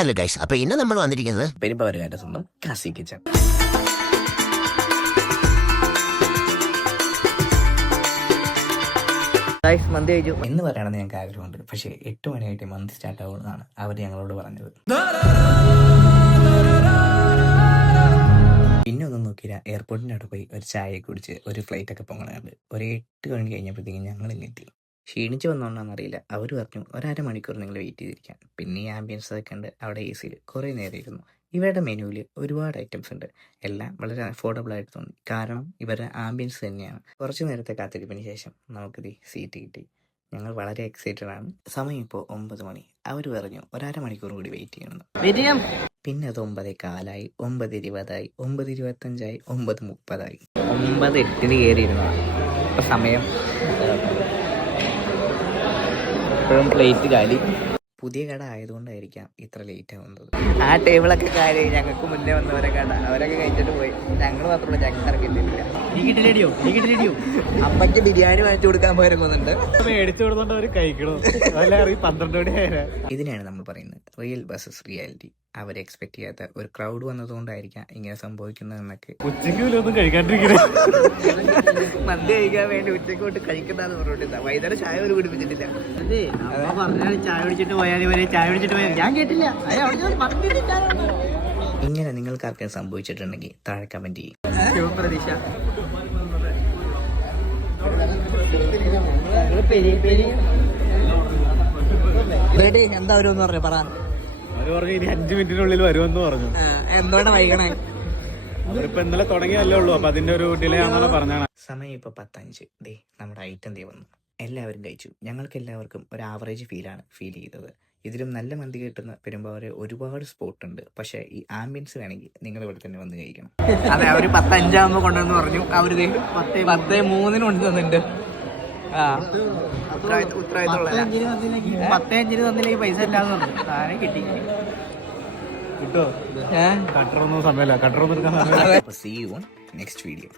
Hello guys, അപ്പോൾ ഇന്ന് നമ്മൾ വന്നിരിക്കുന്നത് പെരുമ്പവരുകാരുടെ സ്വന്തം കാസി കിച്ചൺ. മന്തി കഴിച്ചു എന്ന് പറയണമെന്ന് ഞങ്ങൾക്ക് ആഗ്രഹമുണ്ട്. പക്ഷേ 8 മണിയായിട്ട് മന്തി സ്റ്റാർട്ട് ആവുന്നതാണ് അവർ ഞങ്ങളോട് പറഞ്ഞത്. പിന്നെ ഒന്നും നോക്കിയില്ല, എയർപോർട്ടിൻ്റെ അവിടെ പോയി ഒരു ചായ കുടിച്ച് ഒരു ഫ്ലൈറ്റ് ഒക്കെ പോകണുണ്ട്. ഒരു 8 മണി കഴിഞ്ഞപ്പോഴത്തേക്കും ഞങ്ങൾ എത്തി. ക്ഷീണിച്ച് വന്നോണ്ടാണെന്നറിയില്ല, അവർ പറഞ്ഞു ഒരമണിക്കൂർ നിങ്ങൾ വെയിറ്റ് ചെയ്തിരിക്കാൻ. പിന്നെ ഈ ആംബിയൻസ് ഒക്കെ ഉണ്ട്. അവിടെ എ സിയിൽ കുറേ നേരം ഇരുന്നു. ഇവരുടെ മെനുവിൽ ഒരുപാട് ഐറ്റംസ് ഉണ്ട്. എല്ലാം വളരെ അഫോർഡബിൾ ആയിട്ട് തോന്നി, കാരണം ഇവരുടെ ആംബിയൻസ് തന്നെയാണ്. കുറച്ച് നേരത്തെ കാത്തിരിപ്പിന് ശേഷം നമുക്കിത് സീറ്റ് കിട്ടി. ഞങ്ങൾ വളരെ എക്സൈറ്റഡ് ആണ്. സമയം ഇപ്പോൾ 9 മണി. അവർ പറഞ്ഞു ഒരമണിക്കൂർ കൂടി വെയിറ്റ് ചെയ്യണം. പിന്നെ അത് 9:15 9:20 9:25 9:30 9:08 കയറിയിരുന്നതാണ്. ഇപ്പം സമയം ഇപ്പോഴും പ്ലേറ്റ് കാലി. പുതിയ കട ആയതുകൊണ്ടായിരിക്കാം ഇത്ര ലേറ്റ് ആവുന്നത്. ആ ടേബിളൊക്കെ കാര്യം ഞങ്ങൾക്ക് മുന്നേ വന്നവരെ കണ്ട അവരൊക്കെ കഴിച്ചിട്ട് പോയി. ഞങ്ങൾ മാത്രമല്ല, ഞങ്ങൾക്ക് ഇറങ്ങിയിട്ടില്ല. അമ്മയ്ക്ക് ബിരിയാണി വാങ്ങിച്ചു കൊടുക്കാൻ പോയിരുന്നുണ്ട്. മേടിച്ചു കൊടുത്തോണ്ട് അവർ കഴിക്കണോ? 12 മണി ആയാലും ഇതിനാണ് നമ്മൾ പറയുന്നത് റിയൽ വേഴ്സസ് റിയാലിറ്റി. അവർ എക്സ്പെക്ട് ചെയ്യാത്ത ഒരു ക്രൗഡ് വന്നതുകൊണ്ടായിരിക്കാം ഇങ്ങനെ സംഭവിക്കുന്നതെന്നൊക്കെ. ഉച്ചയ്ക്ക് ഒന്നും കഴിക്കാണ്ടിരിക്കണേ. മന്തി കഴിക്കാൻ വേണ്ടി ഉച്ചയ്ക്ക് തൊട്ട് കഴിക്കുന്നതെന്ന് പറഞ്ഞിട്ടില്ല. വൈകുന്നേരം ചായ ഒരു കുടിപ്പിച്ചിട്ടില്ല. പറഞ്ഞാൽ ചായ കുടിച്ചിട്ട് പോയാൽ ഇവരെ ചായ കുടിച്ചിട്ട് പോയാൽ ഞാൻ കേട്ടില്ല. ഇങ്ങനെ നിങ്ങൾക്ക് ആർക്കും സംഭവിച്ചിട്ടുണ്ടെങ്കിൽ താഴെ കമന്റ് ചെയ്യും. പ്രതീക്ഷ എന്താ വരുമെന്ന് പറഞ്ഞു പറ. അവര് പറഞ്ഞു ഇനി 5 മിനിറ്റിനുള്ളിൽ വരുമെന്ന് പറഞ്ഞു. എന്തുകൊണ്ടാ വൈകണേ? അവരിപ്പോ ഇന്നലെ തുടങ്ങിയല്ലേ ഉള്ളൂ, അപ്പൊ അതിന്റെ ഒരു ഡിലേ ആണെന്നുള്ള പറഞ്ഞാണ്. സമയം ഇപ്പോൾ 10:05. ദേ നമ്മുടെ ഐറ്റം ദേ വന്നു. എല്ലാവരും കഴിച്ചു. ഞങ്ങൾക്ക് എല്ലാവർക്കും ഒരു ആവറേജ് ഫീൽ ചെയ്തത്. ഇതിലും നല്ല മന്തി കിട്ടുന്ന പെരുമ്പാവൂർ ഒരുപാട് സ്പോട്ട് ഉണ്ട്. പക്ഷേ ഈ ആംബിയൻസ് വേണമെങ്കിൽ നിങ്ങൾ ഇവിടെ തന്നെ വന്ന് കഴിക്കണം. അതെ, അവര് 10:05 കൊണ്ടുവന്ന് പറഞ്ഞു. അവര് 10:03 കൊണ്ടുവന്നിട്ടുണ്ട്. ഉത്തരവാദിത്തമുള്ള 10:05 തന്നില്ലെങ്കിൽ പൈസ ഇല്ലാന്ന് പറഞ്ഞു. സാധനം കിട്ടി. കിട്ടോ? കട്ടറൊന്നും സമയമില്ല, കട്ടറൊന്നും എടുക്കാൻ സമയമില്ല. See you on next video.